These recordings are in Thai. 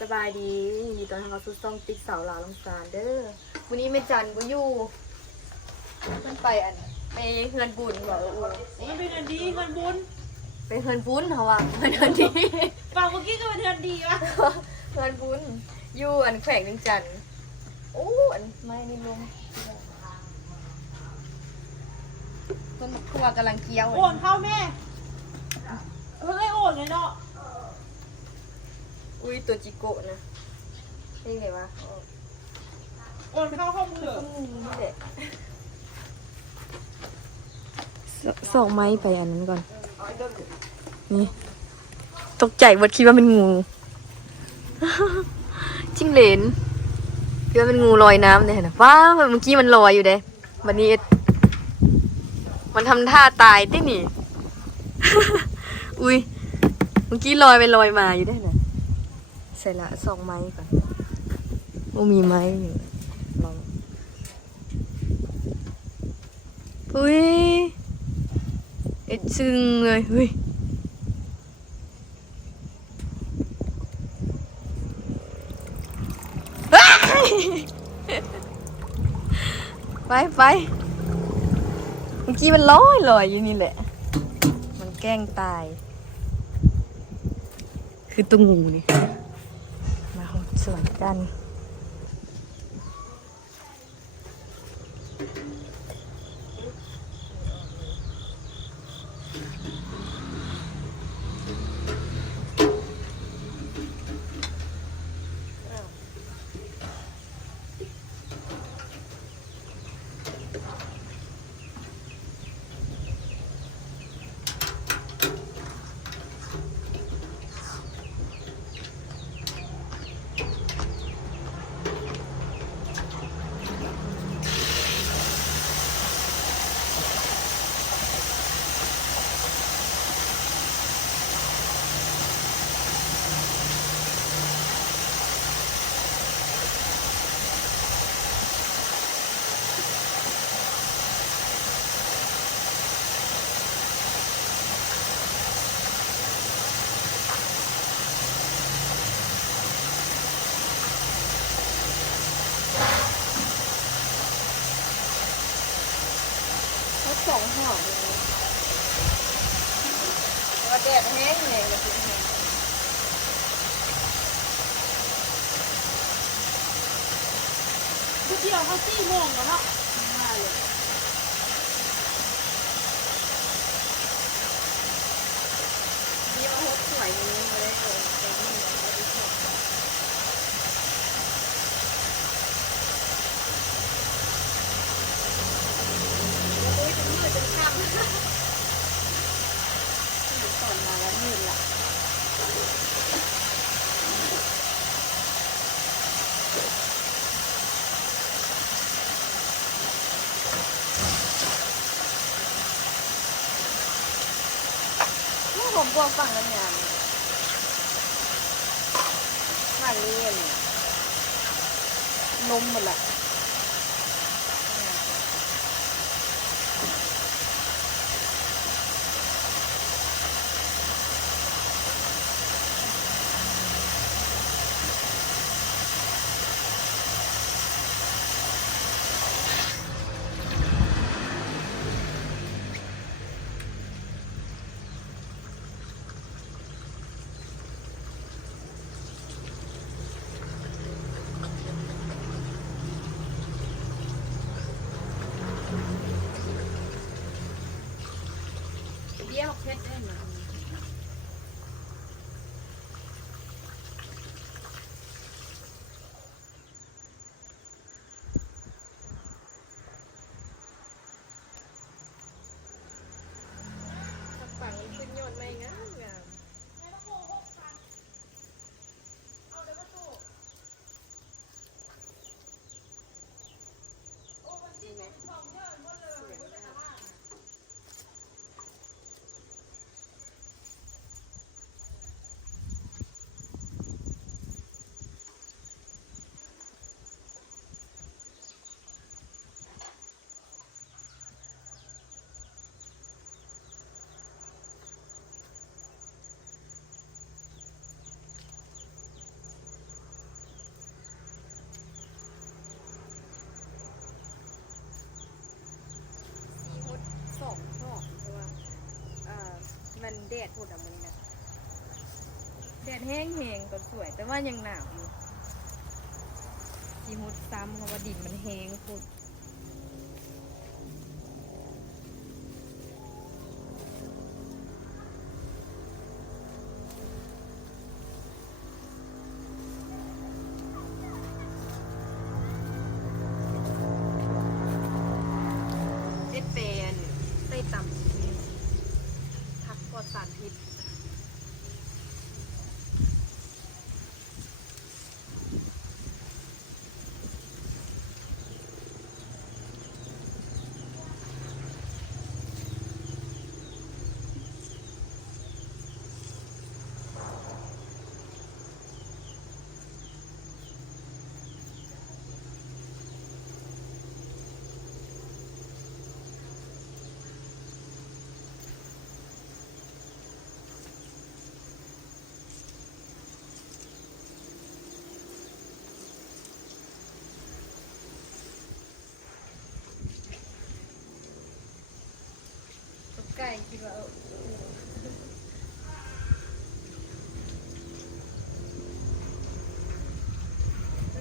สบายดียินดีต้อนรับสู่ช่องติ๊กสาวลาวลำซานเด้อวันนี้แม่จันบ่อยู่มันไปไปเฮือนบุญบ่มันเป็นอันดีเงินบุญไปเฮือนบุญเฮาว่าเฮือนดี ฟังเมื่อกี้ก็เป็นเงินดีวะ เฮือนบุญอยู่แขวงเวียงจันทน์โอ้ไม้นี่ลมต้นครัวกำลังเคี้ยว โอนเข้าแม่เฮ้ยโอนเลยเนาะ อุ้ยตัวจิโกะนะนี่ไงวะ โอนเข้ามือ นี่แหละสองไม้ไปอันนั้นก่อนนี่ตกใจวัดคิดว่าเป็นงู จิ้งเหลนคิดว่าเป็นงูลอยน้ำเนี่ยนะว้าเมื่อกี้มันลอยอยู่เด้วันนี้มันทำท่าตายติหนิ อุ้ยเมื่อกี้ลอยไปลอยมาอยู่ได้นะใส่ละสองไม้ก่อนโอ้มีไม้อยู่ลองอุ้ยเอ็ดซึ้งเลยเฮ้ยไปไปเมื่อกี้มันลอยอยู่นี่แหละมันแกล้งตายคือตัวงูนี่มาหดสวนกันสองห่อเลยว่าแดดแห้งเลยมันเป็นแห้งทุกที่เราเข้า4 โมงแล้วเนาะมาเลย นี่มาหดสวยนี้เลยเป็นนี่เราไปชมโอ้ยเป็นมืดเป็นค่ำก่อนมาแล้วมืดละผมกลัวฝั่งนั้นเนี่ยฝั่งนี้นมหมดละ ดพูดแบบนี้นะแดดแห้งๆก็สวยแต่ว่ายังหนาวอยู่สีฮุดซ้ำเพราะว่าดินมันแห้งพูดเป็นไส้ต่ำทักปลอดสารพิษไก่คิดว่า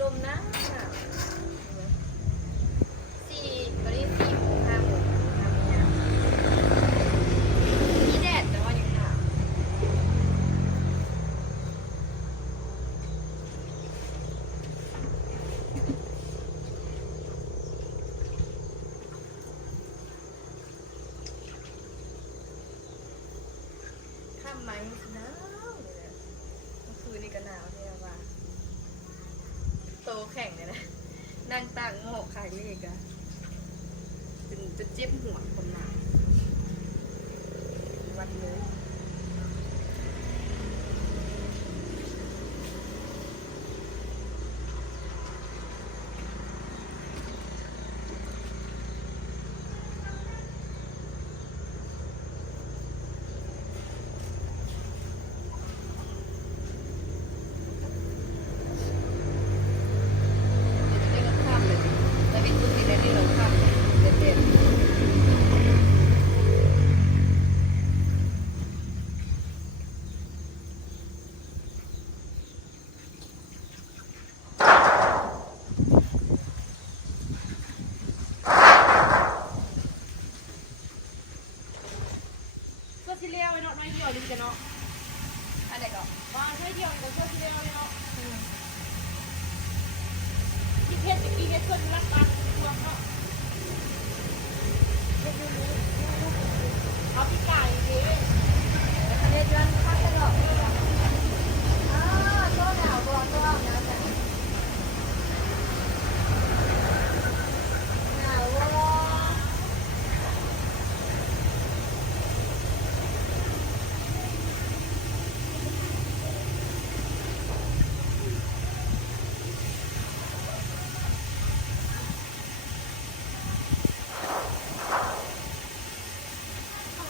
ลมนะสี่ตอนนี้4 โมง 5 โมงมีแดดแต่ว่ายังหนาวข้ามไหมหนาวเลยเมื่อคืนนี่ก็หนาวใช่ไหมว่าโตแข่งเลยนะนั่งตั้งโมกขายเลขอะจนจะเจ็บหัวคนหนาววัดเลยได้รถข้ามเลยแล้วเป็นตุ้งที่ได้รถข้ามเลยเด็ดเสื้อที่เลี้ยวไว้เนาะน้อยเดียวดีกันเนาะ ๆอะไรก็ ว่าน้อยเดียวกับเสื้อที่เลี้ยวเลยเนาะที่เพชรกี่เพชรคนรักกันรวมเนาะเขาพี่ไก่ดิ ทะเลย้อนข้ามตลอดตัวหนาวตัวนะจ๊ะหนาววะ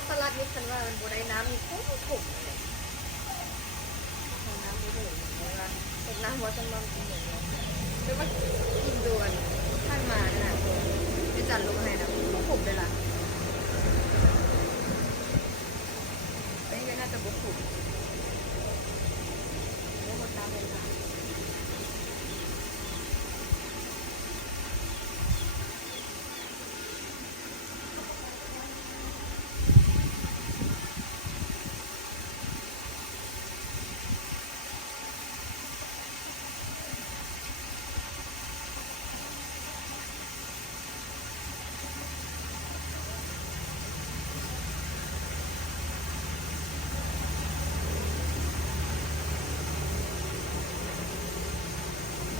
สลัดนี่ฉันว่ามันบได้น้ำมีคุ้มคุ้มเลยน้ำไม่เลยนะเป็นน้ำวัดจำลองกินอย่างเดียวหรือว่ากินด่วนท่านมาขนาดตัวจะจัดลงให้นะคุ้มคุ้มเลยล่ะเป็นยังน่าจะบุกคุ้มเรื่องหมดน้ำเลยค่ะ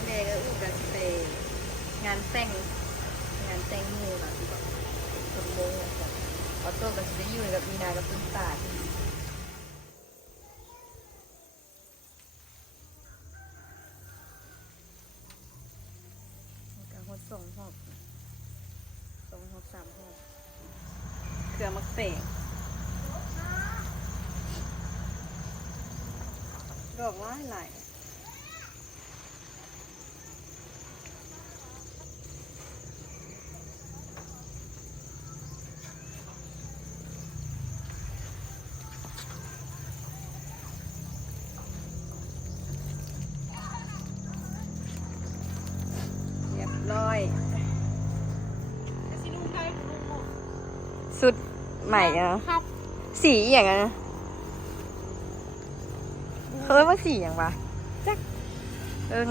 แม่ก็อู้กันไปงานแต่งมือแบบคนโมงอะจ้ะออโต้กับซิอยู่กับมีนากับตุ้นตาที่กับหด2 หอบ2 หอบ 3 หอบเครือมักเตงดอกหลาย สุดใหม่อะ ครับ สีอย่างนั้นเฮ้ยว่าสีอย่างวะจัก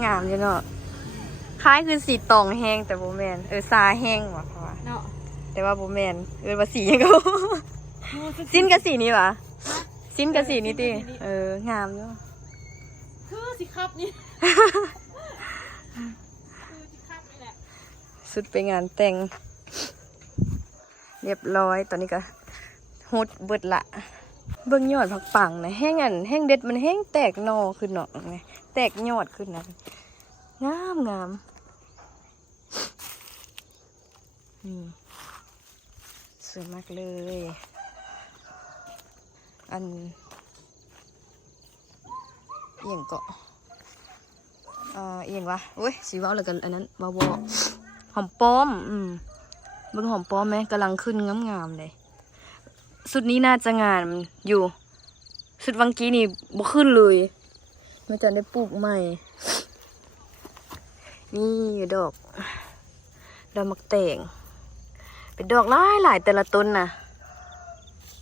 งามอยู่เนาะคล้ายคือสีตองแห้งแต่โบแมนซาแห้งว่ะเพราะว่า เนาะ แต่ว่าโบแมนว่าสีอย่างก็ สิ้นกับสีนี้วะสิ้นกับสีนี้ติงามเนาะ คือสิครับนี่คือสิครับนี่แหละ สุดไปงานแต่งเรียบร้อยตอนนี้ก็ฮุดเบิดละเบิ่งยอดผักปังนะแห้งแห้งเด็ดมันแห้งแตกหนอขึ้นเนาะไงแตกยอดขึ้นนะงามสวยมากเลยอันเอียงเกาะเอียงวะโอ้ยสีว้าวเลยกันอันนั้นว้าวหอมป้อมเบิ่งหอมป้อมไหมกำลังขึ้นงามๆเลยสุดนี้น่าจะงานอยู่สุดวังกี้นี่บ่ขึ้นเลยไม่จันได้ปลูกใหม่นี่ดอกมักแต่งเป็นดอกหลายแต่ละต้นนะ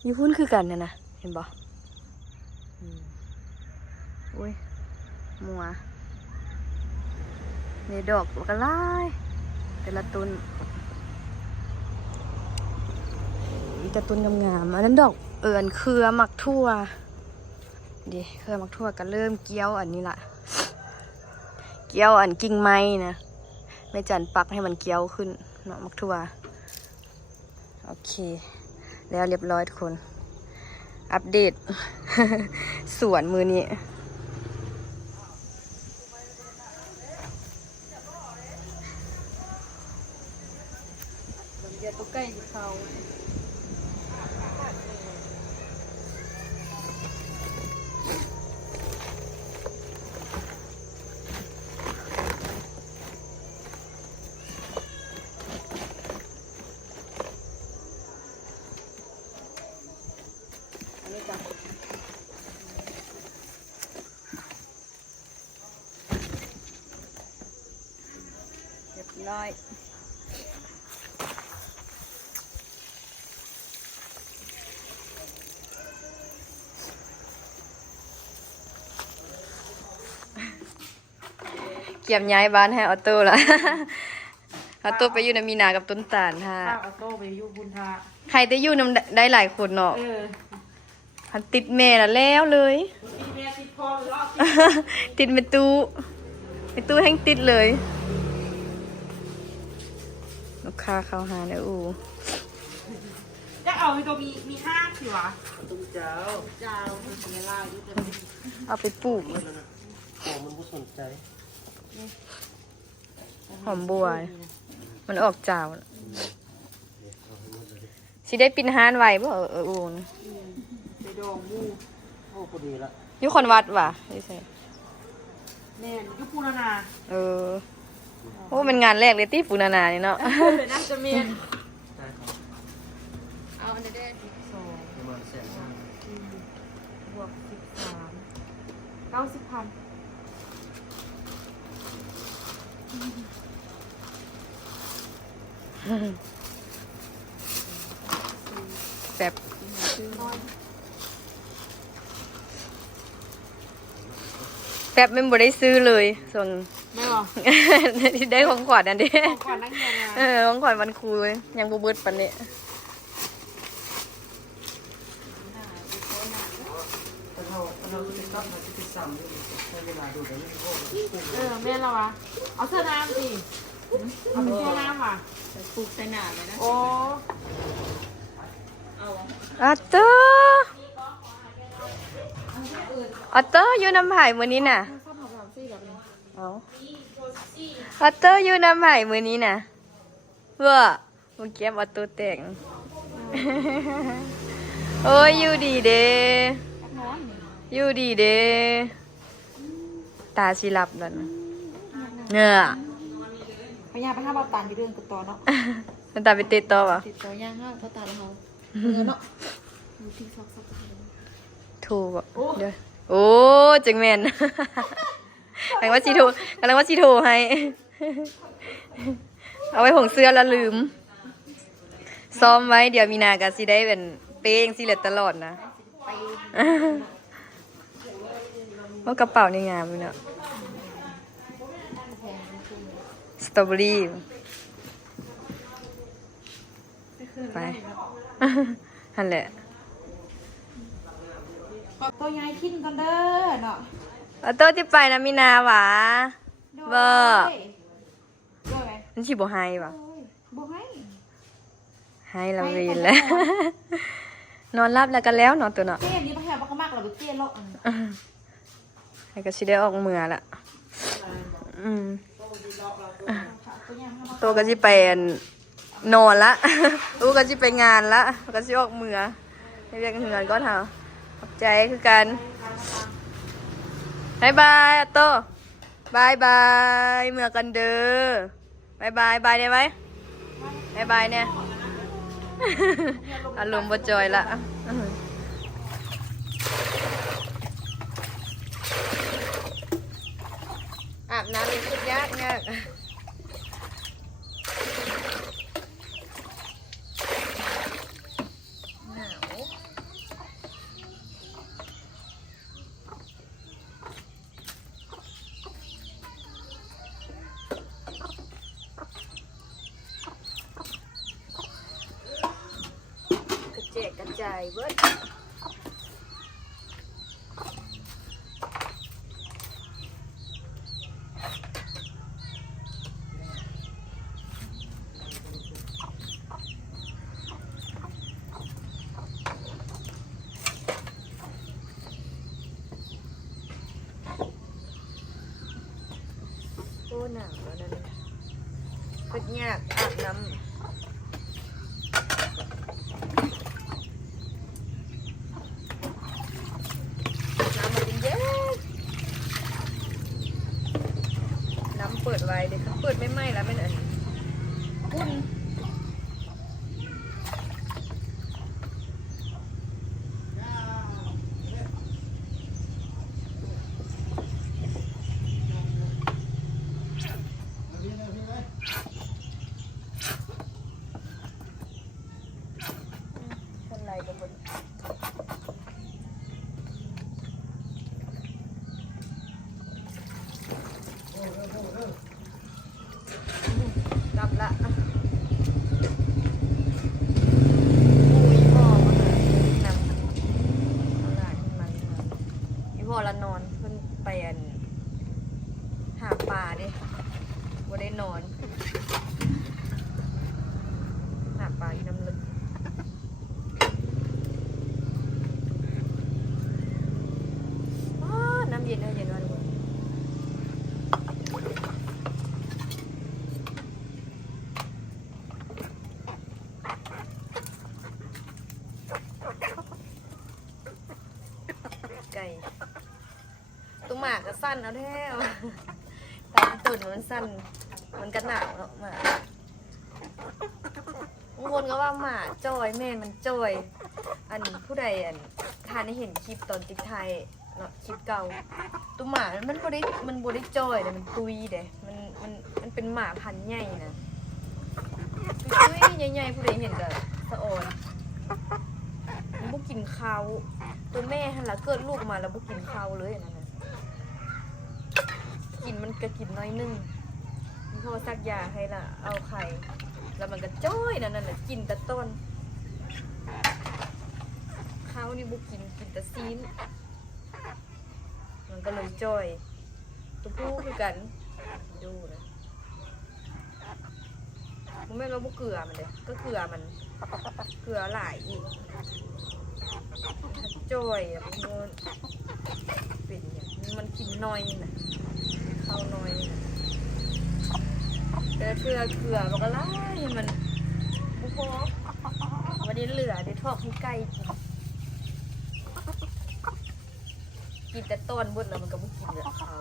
อยู่พุ่นคือกันนะเห็นบ่อุ้ยมัวนี่ดอกก็หลายแต่ละต้นมีแต่ต้นงามๆอันนั้นดอกอันเครือหมักทั่วดิเครือหมักทั่วก็เริ่มเกี้ยวอันนี้ละเกี้ยวอันกิ่งไม้นะแม่จันปักให้มันเกี้ยวขึ้นเนาะหมักทั่วโอเคแล้วเรียบร้อยทุกคนอัปเดต สวนมือนี้เดี๋ยวตัวใกล้เขา เรียบร้อยเก็บย้ายบ้านให้ออโต้ละ ออโต้ไปอยู่ในมีนากับต้นตาลค่ะ ข้าวออโต้ไปอยู่บุญทา ใครจะอยู่นำได้หลายคนเนาะ เออ พันติดแม่ละแล้วเลย ติดแม่ติดพ่อรอบ ติดเมตู้แห้งติดเลยลูกค้าเข้าหาในอู่ จะเอาไปตัวมีห้าสิวะ ตุ้มเจ้า เจ้าเป็นเวลาอยู่จะ เอาไปปลูก โอ้มันก็สนใจ หอมบัว มันออกจาวสิได้ปินฮานไว้บ่อู่นะ ไปดองมู โอ้พอดีละ อยู่คนวัดว่ะนี่ใช่ แน่นยุปูนานา โอ้เป็นงานแรกเลยที่ปูนานานี่เนาะ น่าจะเมียน ได้ครับ เอาอันนี้ได้12 ประมาณ150,000 บวก13 90,000 แบบแบบไม่บ่ได้ซื้อเลยส่วน ไม่หรอ ที่ได้ของขวัญอันนี้ ก่อนนั่งเรียนมา ของขวัญวันครูยังบ่เบิดปานนี้ ถ้าเราจะกลับมาที่ซ้ำนี่ใช้เวลาดูแต่ไม่พอ แม่เราอะเอาเสื้อน้ำสิเอาเป็นเสื้อน้ำอ่ะ ปลูกใส่หนาเลยนะ โอ้ อัตเตอร์อยู่น้ำไผ่มื้อนี้น่ะ ชอบทำแบบซี่แบบนี้ เอาอัตเตอร์อยู่น้ำไผ่มื้อนี้น่ะเว้อมึงเก็บอัตเตอร์แต่ง โอ้ยอยู่ดีเด้ นอน อยู่ดีเด้ตาสิหลับแล้วนะเนื้อ พยายามไปห้าบาตันที่เรื่องติดต่อเนาะ มันตาไปติดต่อวะ ติดต่อย่างห้าเขาตาเราเงินเนาะดูที่ซอกซอก ถูกอ่ะเดี๋ยวโอ้จังแมน กำลังว่าสีโทให้ เอาไว้ผงเสื้อแล้วลืม ซ้อมไว้เดี๋ยวมีนาก็สิได้เป็นเป้งสิเหลือตลอดนะ ว่ากระเป๋านี่งามเลยเนาะสตรอเบอรี่ไป นั่นแหละ ตัวยายทิ้นกันเด้อเนาะ เอาโต๊ะที่ไปนะมีนาหวาเบอร์ ด้วยไง นั่นชิบ่ไฮวะ บอกให้ ไฮละวีนแล้ว นอนรับแล้วกันแล้วเนอนตัวเนาะ เจ๊นี่พะแหวบักมากเราไปเจ๊โลก ให้ก็สิได้ออกเมือละอืมโตก็สิไปนอนละ อู้ก็สิไปงานละก็สิออกเมือให้เรียกเงินก็เถอะขอบใจคือกันบายบายอะโตบายบายเมือกันเด้อบายบายบายได้ไหมบายบายเนี่ย อารมณ์บ่จอยละอาบน้ำเป็นสุดยากเนี่ยหนาวกระเจกกระจายเบิดโอ้หนาวแล้วนั่นเป็นยากอาบน้ำน้ำเปิดไว้เด็กเปิดไม่ไหม้แล้วเป็นอันอุ่นเป็นไรกันบนกลับละอุ้ยพ่อมาหาหนังอะไรมันอีพ่อละนอนเพิ่นไปหาปลาเด้บ่ได้นอนหาปลาอยู่น้ำลึกน้ำเย็นเย็นวันนี้ไก่ตัวหมากก็สั้นเอาแท้แต่ตุ่นมันสั้นมันกระหนักเนาะหมาบางคนก็ว่าหมาจอยแม่มันจอยอันผู้ใดทานได้เห็นคลิปตอนติ๊กไทยเนาะคลิปเก่าตัวหมามันบ่ได้จอยเลยมันตุยเด้มันเป็นหมาพันธุ์ใหญ่นะตุยใหญ่ๆผู้ใดเห็นก็สะออนมันบ่กินข้าวตัวแม่หั่นล่ะเกิดลูกมาแล้วบ่กินข้าวเลยนั่นน่ะกินมันก็กินน้อยนึงพ่อซักยาให้ล่ะเอาไข่แล้วมันก็จ้อยนั่นน่ะกินแต่ต้นข้าวนี่บ่กินแต่ซีนมันก็เลยจ้อยตัวผู้คือกันดูนะมันไม่รู้ว่าเกลือมันเลยก็เกลือมันเกลือหลายอีกจ้อยอ่ะมันเป็นอย่างมันกินน้อยนะข้าวน้อยนะแต่เกลือมันก็ไล่มันบุพอวันนี้เหลือเดี๋ยวทอดให้ไก่กินแต่ต้นบดแล้วมันก็ไม่กินแล้วข้าว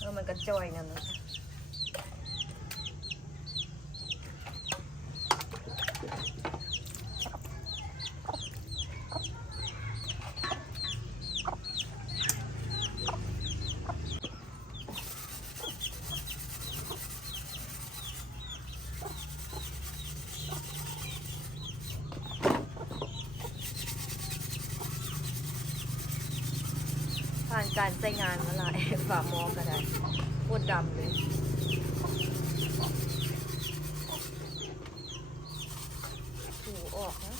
แล้วมันก็จ้อยนั่นนะ การใช้งานมาหลาย ฝาหม้อก็ได้โคตรดำเลยถูออกนะ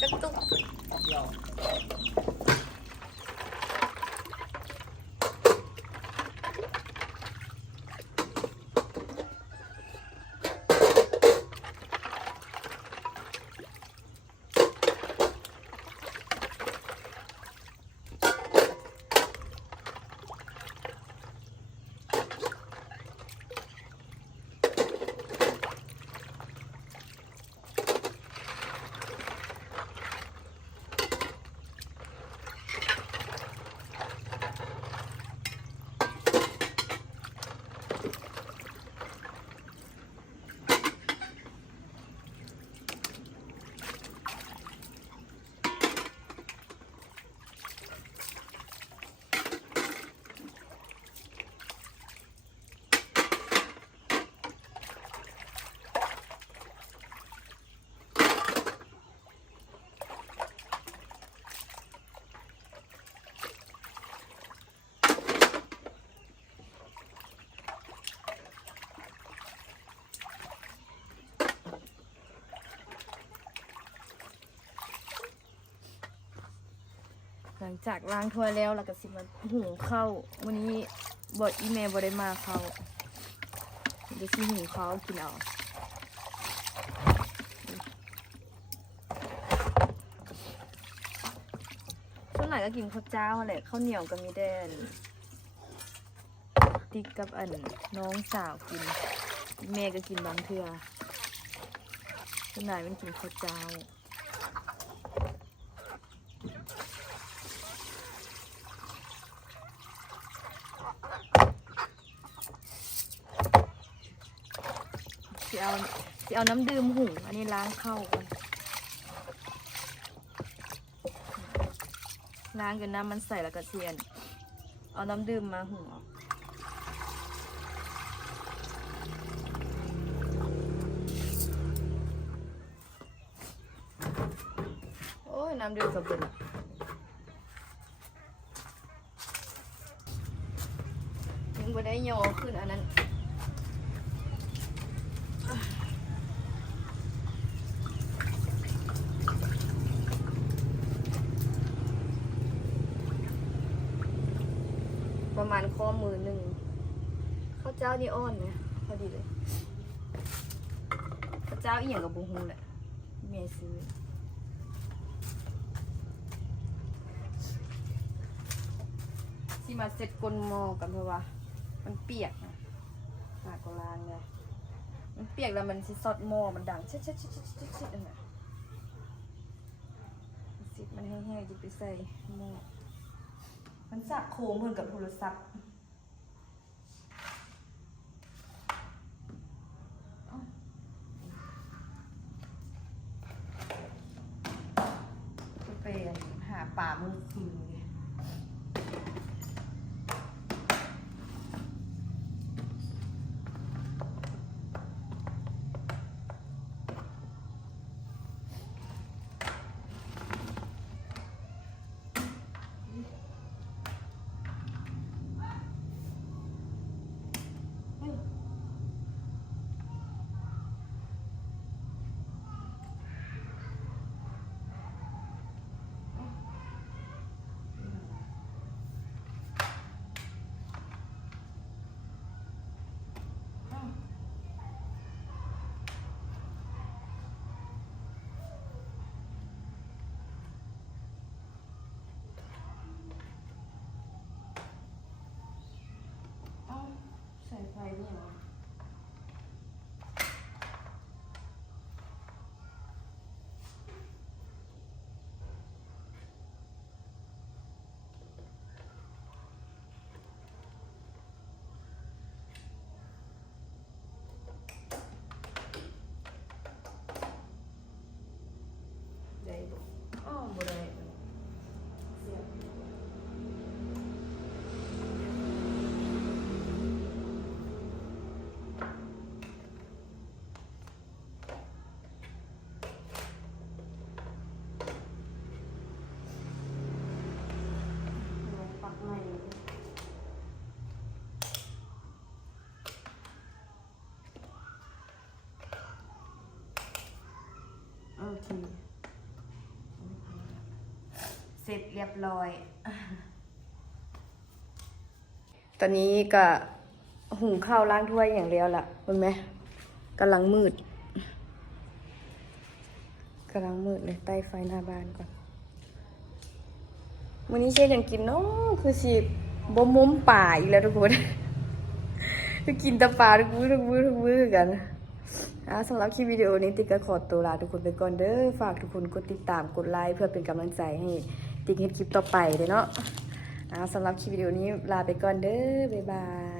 กระตุก เดียว หลังจากล้างถ้วยแล้วเราก็สิมาหุงข้าววันนี้บดอีเมลบได้มาเขาเดี๋ยวสิหุงข้าวกินเอาช่วงไหนก็กินข้าวเจ้าแหละข้าวเหนียวก็มีแดนติ๊กกับอันน้องสาวกินแม่ก็กินบางเทื่อช่วงไหนมันกินข้าวเจ้าสิเอาน้ำดื่มหุงอันนี้ล้างเข้ากันล้างจนน้ำมันใสแล้วก็เทียนเอาน้ำดื่มมาหุงออกโอ้ยน้ำดื่มกับเบิดยังบ่ได้ย่อขึ้นอันนั้น ประมาณข้อมือหนึ่งข้าวเจ้านี่อ้อนนะพอดีเลยข้าวเจ้าอีหยังกับบุ้งแหละเมียซื้อที่มาเซ็ตกลนหมอกันเพราะว่ามันเปียกนะหากล้างเลยมันเปียกแล้วมันสิซอดหม้อมันดังชิดชิดชิดชิดชิดชิดนั่นแหละซิดมันแห้งๆจะไปใส่หม้อมันสักโค้งเหมือนกับโทรศัพท์ไปหาป่ามือคืนเลยใส่ไฟด้วยเหรอได้บ่อ๋อบ่ได้เสียบปักใหม่โอเคเสร็จเรียบร้อย ตอนนี้ก็หุงข้าวล้างถ้วยอย่างเดียวละเห็นไหมกำลังมืดเลยใต้ไฟหน้าบ้านก่อนวันนี้เชฟยังกินเนาะคือสิบ่มุมป่าอีกแล้วทุกคน คือกินแต่ปลาทุกมื้อกันสำหรับคลิปวิดีโอนี้ติ๊กก็ขอตัวลาทุกคนไปก่อนเด้อฝากทุกคนกดติดตามกดไลค์เพื่อเป็นกำลังใจให้ติ๊กเฮ็ดคลิปต่อไปเด้อเนาะสำหรับคลิปวิดีโอนี้ลาไปก่อนเด้อบ๊ายบาย